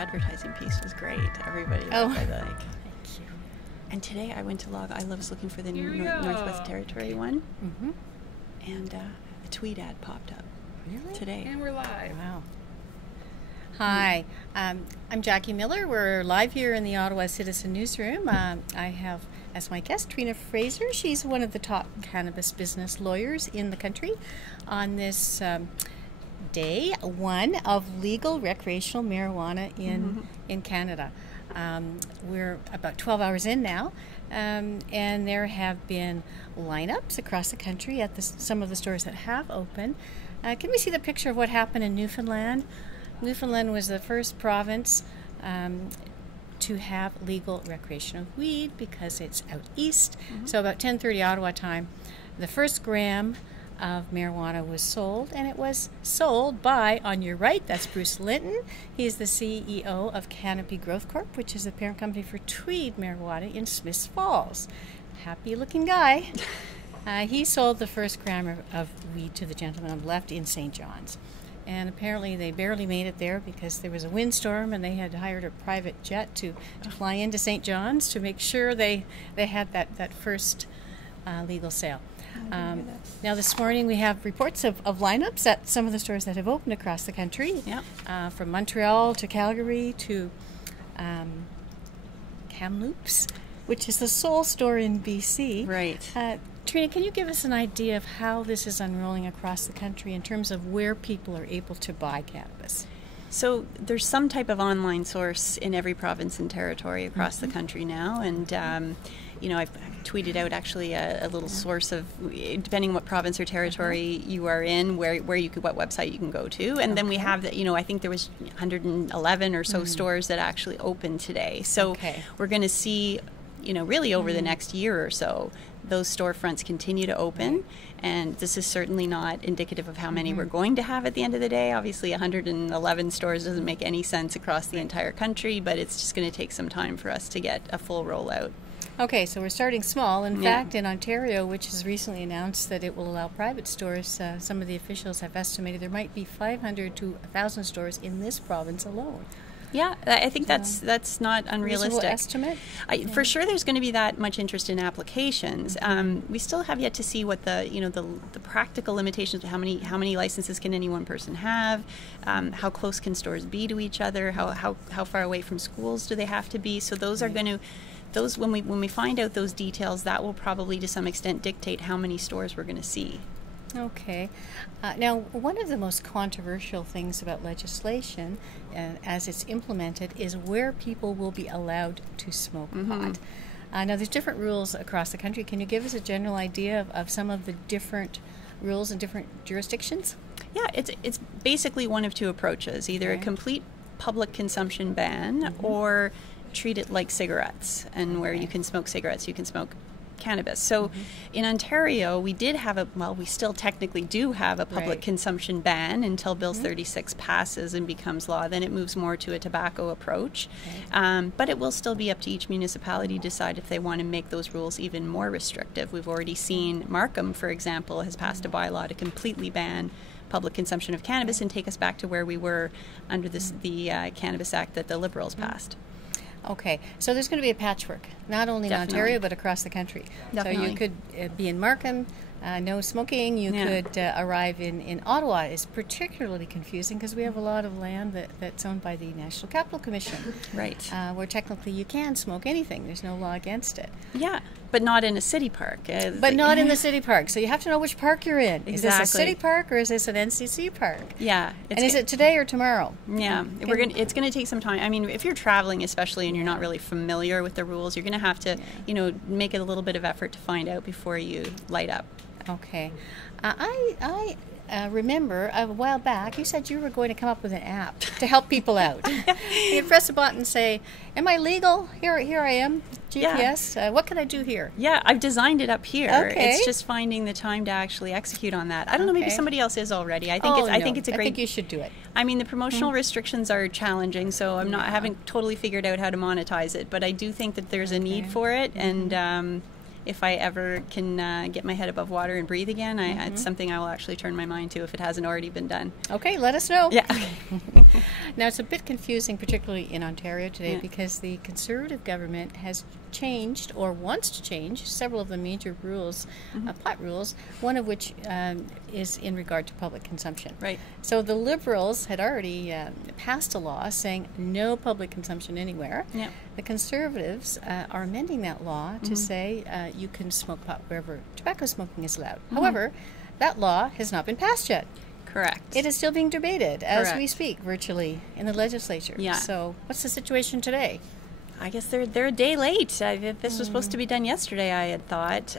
advertising piece was great. Everybody loved it. Thank you. And today I went to log. I was looking for the Northwest Territory one, and a tweet ad popped up. Really? Today. And we're live. Wow. Hi, I'm Jackie Miller. We're live here in the Ottawa Citizen Newsroom. I have as my guest Trina Fraser. She's one of the top cannabis business lawyers in the country on this day one of legal recreational marijuana in Canada. We're about 12 hours in now, and there have been lineups across the country at some of the stores that have opened. Can we see the picture of what happened in Newfoundland? Newfoundland was the first province to have legal recreational weed because it's out east. So about 10:30 Ottawa time, the first gram of marijuana was sold, and it was sold by, on your right, that's Bruce Linton. He's the CEO of Canopy Growth Corp, which is the parent company for Tweed Marijuana in Smiths Falls. Happy looking guy. He sold the first gram of weed to the gentleman on the left in St. John's. And apparently they barely made it there because there was a windstorm and they had hired a private jet to fly into St. John's to make sure they had that first legal sale. Now this morning we have reports of lineups at some of the stores that have opened across the country, from Montreal to Calgary to Kamloops, which is the sole store in BC. Right. Trina, can you give us an idea of how this is unrolling across the country in terms of where people are able to buy cannabis? So there's some type of online source in every province and territory across the country now, and I've tweeted out actually a little source of, depending on what province or territory you are in, where you could, what website you can go to, and then we have that. I think there was 111 or so stores that actually opened today. So we're going to see, really over the next year or so, those storefronts continue to open, and this is certainly not indicative of how many we're going to have at the end of the day. Obviously 111 stores doesn't make any sense across the entire country, but it's just going to take some time for us to get a full rollout. Okay, so we're starting small. In fact, in Ontario, which has recently announced that it will allow private stores, some of the officials have estimated there might be 500 to 1,000 stores in this province alone. Yeah, I think that's not unrealistic. Estimate? For sure, there's going to be that much interest in applications. We still have yet to see what the practical limitations of how many licenses can any one person have, how close can stores be to each other, how far away from schools do they have to be. So those are going to, when we find out those details, that will probably to some extent dictate how many stores we're going to see. Okay. Now, one of the most controversial things about legislation, as it's implemented, is where people will be allowed to smoke pot. Now, there's different rules across the country. Can you give us a general idea of some of the different rules in different jurisdictions? Yeah, it's basically one of two approaches, either a complete public consumption ban or treat it like cigarettes, and where you can smoke cigarettes, you can smoke cannabis. So in Ontario, we still technically do have a public consumption ban until Bill 36 passes and becomes law. Then it moves more to a tobacco approach. But it will still be up to each municipality to decide if they want to make those rules even more restrictive. We've already seen Markham, for example, has passed a bylaw to completely ban public consumption of cannabis and take us back to where we were under the Cannabis Act that the Liberals passed. Okay, so there's going to be a patchwork, not only in Ontario, but across the country. Definitely. So you could be in Markham, no smoking. You could arrive in Ottawa. Is particularly confusing because we have a lot of land that's owned by the National Capital Commission. Right. Where technically you can smoke anything. There's no law against it. Yeah, but not in a city park. But not in the city park. So you have to know which park you're in. Exactly. Is this a city park or is this an NCC park? Yeah. And is it today or tomorrow? Yeah, it's going to take some time. I mean, if you're traveling especially and you're not really familiar with the rules, you're going to have to, make it a little bit of effort to find out before you light up. Okay. I remember a while back you said you were going to come up with an app to help people out. You press a button and say, am I legal? Here I am. GPS. Yeah. What can I do here? Yeah, I've designed it up here. Okay. It's just finding the time to actually execute on that. I don't know, maybe somebody else is already. I think it's a great. I think you should do it. I mean, the promotional restrictions are challenging, so I haven't totally figured out how to monetize it, but I do think that there's a need for it, and if I ever can get my head above water and breathe again, it's something I will actually turn my mind to if it hasn't already been done. Okay, let us know. Yeah. Now, it's a bit confusing, particularly in Ontario today, because the Conservative government has changed or wants to change several of the major rules, pot rules, one of which is in regard to public consumption. Right. So the Liberals had already passed a law saying no public consumption anywhere. Yeah. The Conservatives are amending that law to say you can smoke pot wherever tobacco smoking is allowed. However, that law has not been passed yet. Correct. It is still being debated as we speak, virtually, in the legislature. Yeah. So what's the situation today? I guess they're a day late. This was supposed to be done yesterday, I had thought.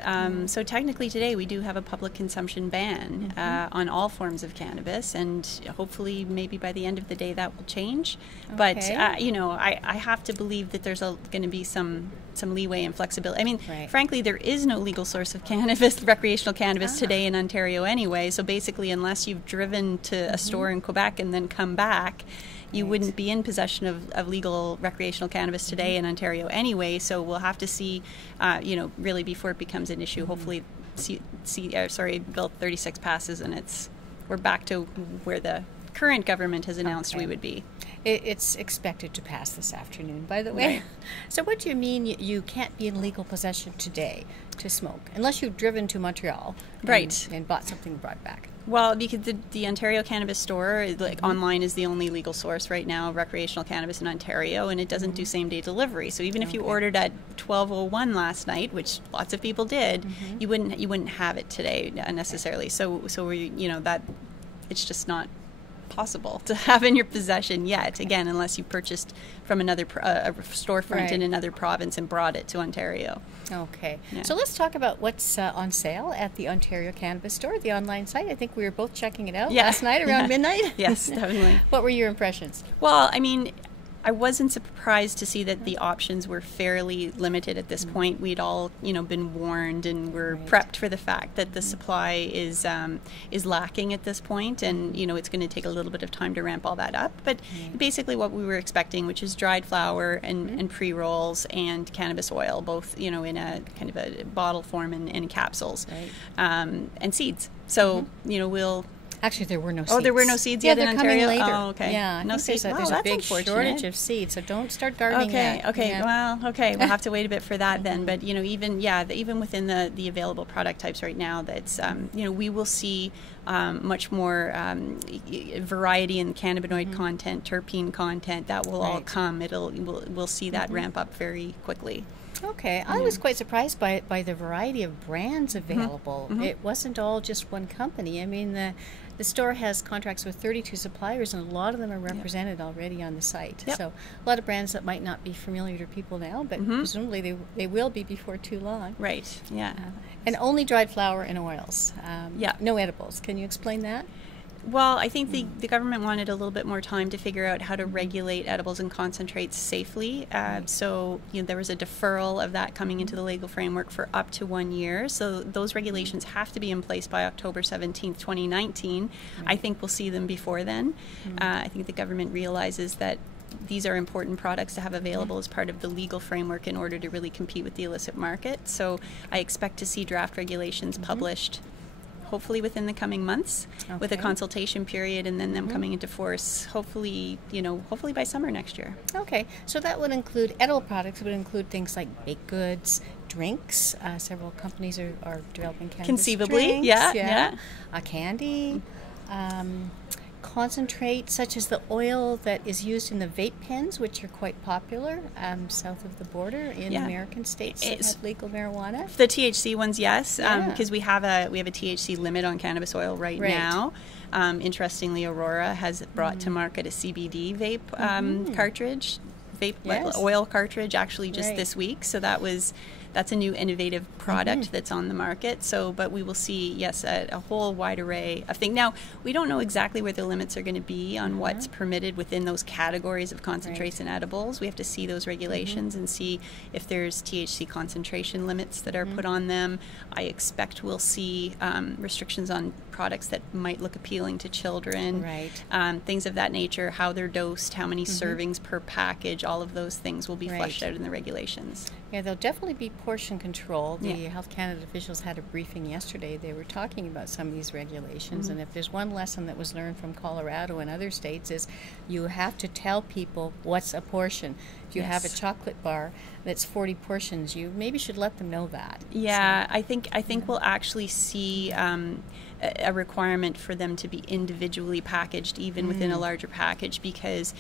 So technically today we do have a public consumption ban on all forms of cannabis, and hopefully maybe by the end of the day that will change. Okay. But, you know, I have to believe that there's going to be some leeway and flexibility. I mean, frankly, there is no legal source of cannabis, recreational cannabis today in Ontario anyway. So basically, unless you've driven to a store in Quebec and then come back, you wouldn't be in possession of legal recreational cannabis today in Ontario anyway. So we'll have to see, you know, really before it becomes an issue. Hopefully, Bill 36 passes and we're back to where the current government has announced we would be. It's expected to pass this afternoon, by the way. So what do you mean you can't be in legal possession today to smoke, unless you've driven to Montreal and bought something and brought it back? Well, because the Ontario Cannabis Store, online, is the only legal source right now of recreational cannabis in Ontario, and it doesn't do same-day delivery. So even if you ordered at 12:01 last night, which lots of people did, you wouldn't have it today necessarily. So you know that it's just not possible to have in your possession yet, again, unless you purchased from another storefront in another province and brought it to Ontario. Okay. So let's talk about what's on sale at the Ontario Cannabis Store, the online site. I think we were both checking it out last night around midnight. Yes, definitely. What were your impressions? Well, I mean, I wasn't surprised to see that the options were fairly limited at this point. We'd all, you know, been warned and were prepped for the fact that the supply is lacking at this point, and you know it's going to take a little bit of time to ramp all that up. But basically, what we were expecting, which is dried flower and pre-rolls and cannabis oil, both you know in a kind of a bottle form and in capsules, and seeds. So you know we'll. Actually, there were no seeds. Oh, there were no seeds yet in Ontario? Coming later. Oh, okay. Yeah, no seeds. There's a big shortage of seeds, so don't start gardening yet. Okay. Well, we'll have to wait a bit for that then. But you know, even within the available product types right now, that's you know, we will see much more variety in cannabinoid content, terpene content. That will all come. We'll see that ramp up very quickly. Okay, I was quite surprised by the variety of brands available. It wasn't all just one company. I mean, the store has contracts with 32 suppliers, and a lot of them are represented already on the site. So a lot of brands that might not be familiar to people now, but presumably they will be before too long. Right, yeah. And only dried flower and oils. No edibles. Can you explain that? Well, I think the government wanted a little bit more time to figure out how to regulate edibles and concentrates safely. So you know, there was a deferral of that coming into the legal framework for up to 1 year. So those regulations have to be in place by October 17th, 2019. I think we'll see them before then. I think the government realizes that these are important products to have available as part of the legal framework in order to really compete with the illicit market. So I expect to see draft regulations published hopefully within the coming months, with a consultation period, and then them coming into force hopefully by summer next year. Okay, so that would include edible products. It would include things like baked goods, drinks. Several companies are developing cannabis conceivably drinks. Candy, concentrate such as the oil that is used in the vape pens, which are quite popular south of the border in American states that have legal marijuana. The THC ones, yes, because we have a THC limit on cannabis oil right now. Interestingly, Aurora has brought to market a CBD vape cartridge, oil cartridge, actually just this week. So that's a new innovative product that's on the market. So, but we will see, a whole wide array of things. Now, we don't know exactly where the limits are going to be on what's permitted within those categories of concentrates and edibles. We have to see those regulations and see if there's THC concentration limits that are put on them. I expect we'll see restrictions on products that might look appealing to children, things of that nature, how they're dosed, how many servings per package, all of those things will be Right. fleshed out in the regulations. Yeah, there'll definitely be portion control. The Health Canada officials had a briefing yesterday. They were talking about some of these regulations, and if there's one lesson that was learned from Colorado and other states is you have to tell people what's a portion. If you have a chocolate bar that's 40 portions, you maybe should let them know that. Yeah, so. I think we'll actually see a requirement for them to be individually packaged even within a larger package, because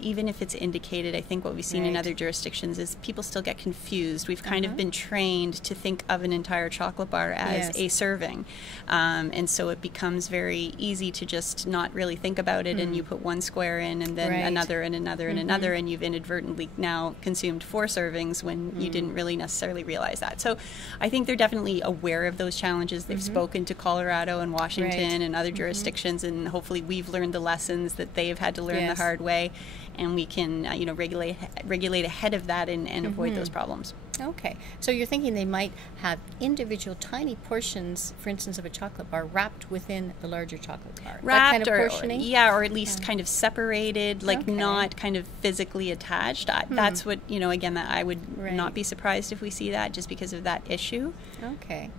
even if it's indicated, I think what we've seen in other jurisdictions is people still get confused. We've kind of been trained to think of an entire chocolate bar as a serving, and so it becomes very easy to just not really think about it, and you put one square in and then another and another and another, and you've inadvertently now consumed 4 servings when you didn't really necessarily realize that. So I think they're definitely aware of those challenges. They've spoken to Colorado and Washington and other jurisdictions, and hopefully we've learned the lessons that they've had to learn the hard way, and we can regulate ahead of that and avoid those problems. Okay, so you're thinking they might have individual tiny portions, for instance, of a chocolate bar wrapped within the larger chocolate bar. Wrapped, that kind of portioning? or at least kind of separated, like not kind of physically attached. That's what, again, that I would not be surprised if we see that, just because of that issue. Okay.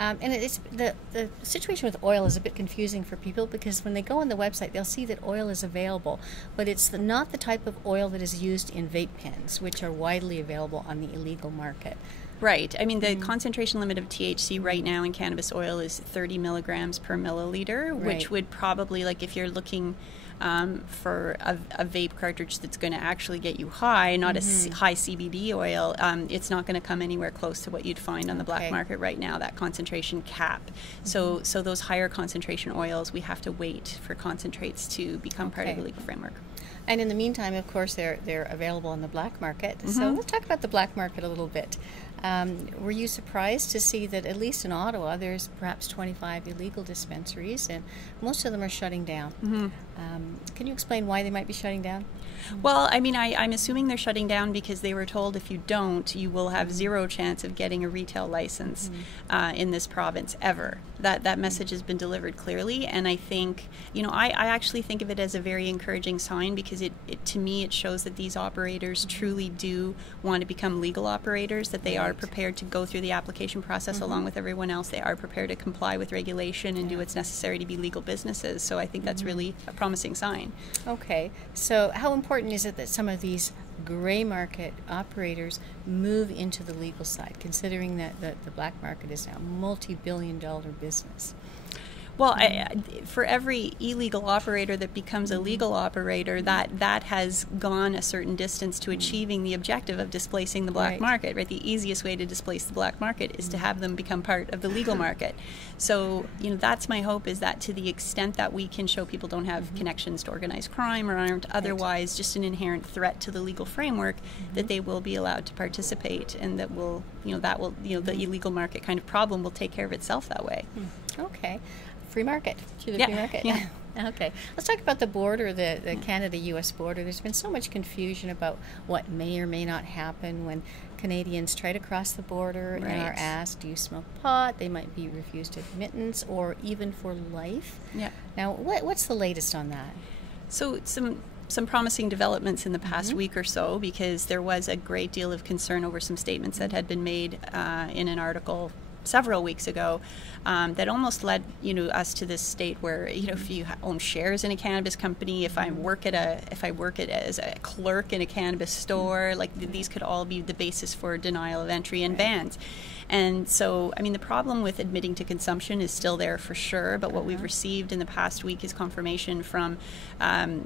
And it's the situation with oil is a bit confusing for people, because when they go on the website, they'll see that oil is available, but it's not the type of oil that is used in vape pens, which are widely available on the illegal market. Right. I mean, the concentration limit of THC right now in cannabis oil is 30 milligrams per milliliter, which would probably, like, if you're looking for a vape cartridge that's going to actually get you high, not a high CBD oil, it's not going to come anywhere close to what you'd find on the black market right now, that concentration cap. So those higher concentration oils, we have to wait for concentrates to become part of the legal framework. And in the meantime, of course, they're available on the black market. So let's talk about the black market a little bit. Were you surprised to see that, at least in Ottawa, there's perhaps 25 illegal dispensaries, and most of them are shutting down? Can you explain why they might be shutting down? Well, I mean, I'm assuming they're shutting down because they were told if you don't, you will have zero chance of getting a retail license in this province ever. That message has been delivered clearly, and I think, I actually think of it as a very encouraging sign, because it to me, it shows that these operators truly do want to become legal operators, that they are prepared to go through the application process along with everyone else. They are prepared to comply with regulation and do what's necessary to be legal businesses. So I think that's really a promising sign. Okay. So how important is it that some of these gray market operators move into the legal side, considering that the black market is now a multi-billion-dollar business? Well, for every illegal operator that becomes a legal operator, that has gone a certain distance to achieving the objective of displacing the black market, right? The easiest way to displace the black market is to have them become part of the legal market. So, that's my hope, is that to the extent that we can show people don't have connections to organized crime or aren't otherwise just an inherent threat to the legal framework, that they will be allowed to participate, and that will, the illegal market kind of problem will take care of itself that way. Okay. Free market. To the free market. Yeah. Okay. Let's talk about the border, the Canada-U.S. border. There's been so much confusion about what may or may not happen when Canadians try to cross the border and are asked, do you smoke pot? They might be refused admittance, or even for life. Yeah. Now, what's the latest on that? So some promising developments in the past week or so, because there was a great deal of concern over some statements that had been made in an article several weeks ago that almost led us to this state where if you own shares in a cannabis company, if I work as a clerk in a cannabis store, like these could all be the basis for denial of entry and bans. And so, I mean, the problem with admitting to consumption is still there for sure, but what we've received in the past week is confirmation from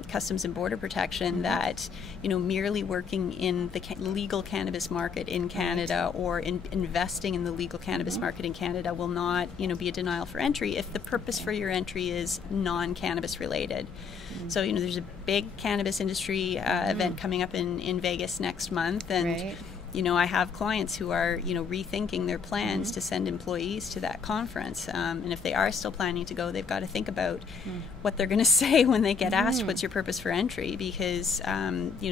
Customs and Border Protection that, merely working in the legal cannabis market in Canada or investing in the legal cannabis market in Canada will not, be a denial for entry if the purpose for your entry is non-cannabis related. So, there's a big cannabis industry event coming up in Vegas next month, and I have clients who are, rethinking their plans to send employees to that conference. And if they are still planning to go, they've got to think about what they're going to say when they get asked, what's your purpose for entry? Because,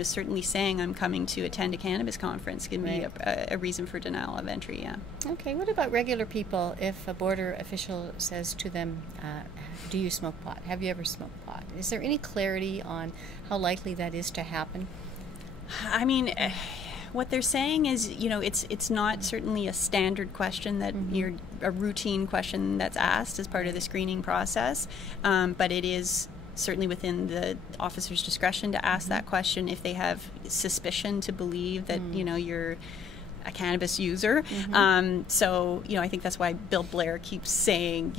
certainly saying I'm coming to attend a cannabis conference can be a reason for denial of entry, Okay, what about regular people? If a border official says to them, do you smoke pot? Have you ever smoked pot? Is there any clarity on how likely that is to happen? I mean, what they're saying is, it's not certainly a standard question that you're a routine question that's asked as part of the screening process, but it is certainly within the officer's discretion to ask that question if they have suspicion to believe that you're a cannabis user. So I think that's why Bill Blair keeps saying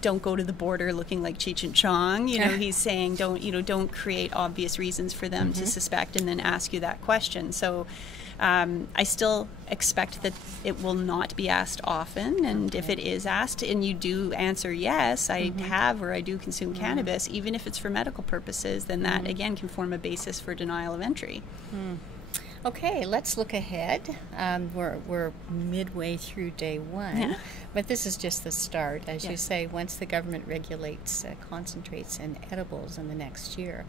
don't go to the border looking like Cheech and Chong. He's saying don't create obvious reasons for them to suspect and then ask you that question. So I still expect that it will not be asked often, and if it is asked and you do answer yes, I have or I do consume cannabis, even if it's for medical purposes, then that again can form a basis for denial of entry. Okay, let's look ahead. We're midway through day one, but this is just the start. As you say, once the government regulates concentrates and edibles in the next year,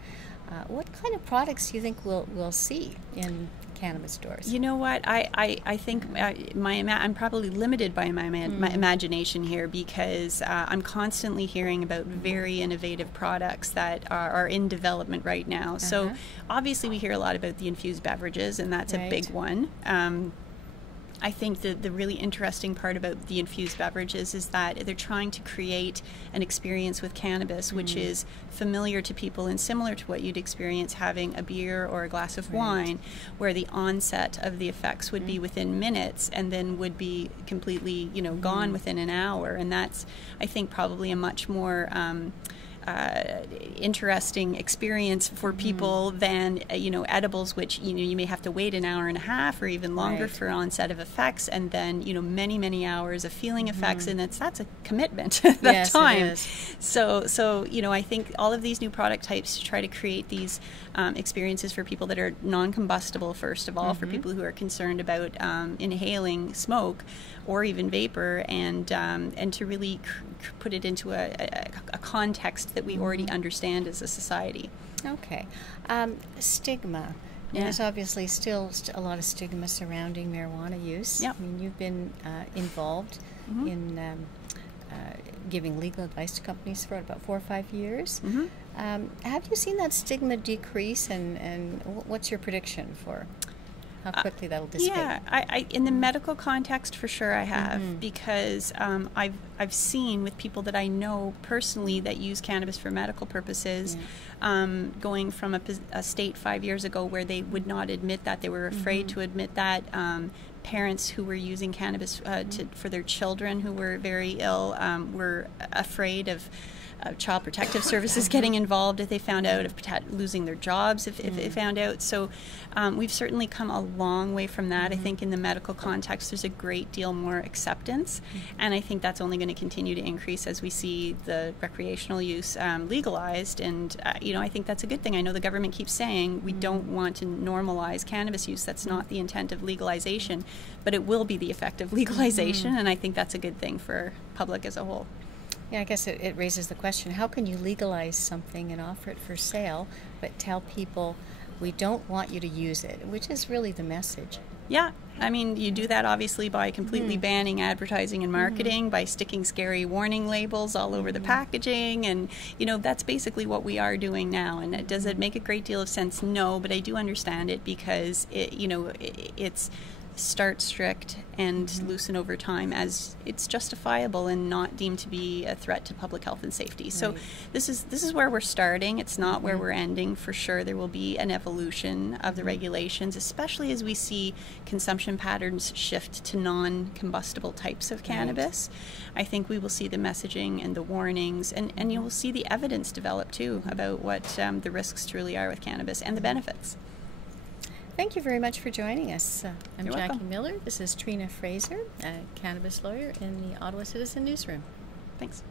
what kind of products do you think we'll see in cannabis stores? You know what? I think I'm probably limited by my imagination here, because I'm constantly hearing about very innovative products that are in development right now. So obviously we hear a lot about the infused beverages, and that's a big one. I think that the really interesting part about the infused beverages is that they're trying to create an experience with cannabis which is familiar to people and similar to what you'd experience having a beer or a glass of wine, where the onset of the effects would be within minutes and then would be completely, gone within an hour. And that's, I think, probably a much more interesting experience for people than edibles, which you may have to wait an hour and a half or even longer for onset of effects, and then many hours of feeling effects, and that's a commitment that time. It is. So I think all of these new product types try to create these experiences for people that are non-combustible, first of all, for people who are concerned about inhaling smoke or even vapor, and to really put it into a context that we already understand as a society. Okay. Stigma. There's obviously still a lot of stigma surrounding marijuana use. I mean, you've been involved in giving legal advice to companies for about 4 or 5 years. Have you seen that stigma decrease, and what's your prediction for how quickly that'll dissipate? I in the medical context, for sure I have, because I've seen with people that I know personally that use cannabis for medical purposes, going from a state 5 years ago where they would not admit that, they were afraid to admit that. Parents who were using cannabis for their children who were very ill were afraid of Child Protective Services getting involved if they found out, of losing their jobs if they found out. So we've certainly come a long way from that. I think in the medical context there's a great deal more acceptance, and I think that's only going to continue to increase as we see the recreational use legalized. And I think that's a good thing. I know the government keeps saying we don't want to normalize cannabis use. That's not the intent of legalization, but it will be the effect of legalization, and I think that's a good thing for public as a whole. Yeah, I guess it raises the question, how can you legalize something and offer it for sale, but tell people we don't want you to use it, which is really the message? Yeah, I mean, you do that obviously by completely banning advertising and marketing, by sticking scary warning labels all over the packaging, and that's basically what we are doing now. And does it make a great deal of sense? No, but I do understand it, because it's start strict and loosen over time as it's justifiable and not deemed to be a threat to public health and safety. So this is where we're starting. It's not where we're ending. For sure there will be an evolution of the regulations, especially as we see consumption patterns shift to non-combustible types of cannabis. I think we will see the messaging and the warnings, and you will see the evidence develop too about what the risks truly are with cannabis and the benefits. Thank you very much for joining us. I'm You're Jackie welcome. Miller. This is Trina Fraser, a cannabis lawyer in the Ottawa Citizen Newsroom. Thanks.